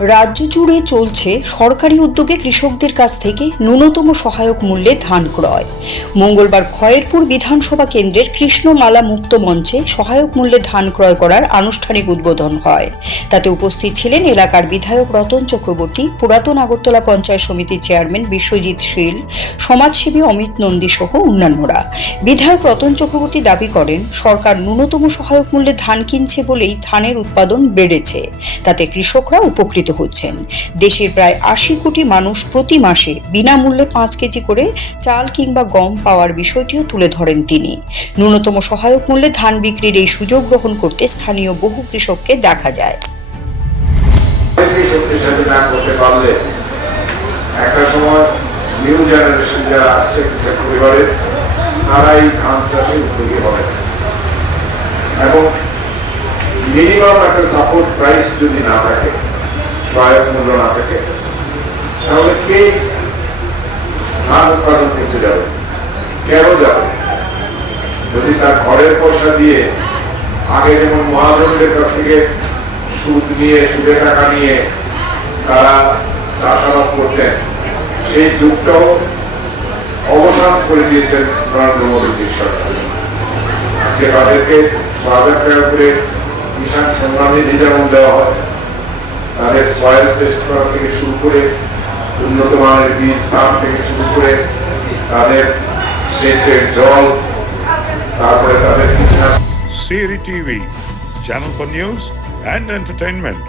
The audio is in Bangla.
রাজ্য জুড়ে চলছে সরকারি উদ্যোগে কৃষকদের কাছ থেকে ন্যূনতম সহায়ক মূল্যে ধান ক্রয়। মঙ্গলবার খয়েরপুর বিধানসভা কেন্দ্রের কৃষ্ণমালা মুক্ত মঞ্চে সহায়ক মূল্যে ধান ক্রয় করার আনুষ্ঠানিক উদ্বোধন হয়। তাতে উপস্থিত ছিলেন এলাকার বিধায়ক রতন চক্রবর্তী, পুরাতন আগরতলা পঞ্চায়েত সমিতির চেয়ারম্যান বিশ্বজিৎ শীল, সমাজসেবী অমিত নন্দী সহ অন্যান্যরা। বিধায়ক রতন চক্রবর্তী দাবি করেন, সরকার ন্যূনতম সহায়ক মূল্যে ধান কিনছে বলেই ধানের উৎপাদন বেড়েছে। তাতে কৃষকরা উপকৃত হচ্ছেন। দেশের প্রায় আশি কোটি মানুষ প্রতি মাসে বিনামূল্যে পাঁচ কেজি করে চাল কিংবা গম পাওয়ার বিষয়টিও তুলে ধরেন তিনি। ন্যূনতম সহায়ক মূল্যে ধান বিক্রির এই সুযোগ গ্রহণ করতে স্থানীয় বহু কৃষককে দেখা যায়। ধান চাষে উদ্যোগী হবে এবং মিনিমাম একটা সাপোর্ট প্রাইস যদি না থাকে সহায়ক মূল্য না থাকে, তাহলে কে ধান উৎপাদন করতে যাবে? কেন যাবে? যদি তার ঘরের পয়সা দিয়ে আগে যেমন মহাজনদের কাছ থেকে সুদ নিয়ে সুদে টাকা নিয়ে তারা চাষাবাদ করতেন, সেই যুগটাও অবসান করে দিয়েছেন নরেন্দ্র মোদী সরকার। আজকে তাদেরকে ছ হাজার টাকা করে কিষাণ সম্মান নিধি যেমন দেওয়া হয় তাদের সয়েল টেস্ট করা থেকে শুরু করে, উন্নত মানের বীজ সার থেকে শুরু করে, তাদের সেচের জল, তারপরে তাদের Siri TV, channel for news and entertainment.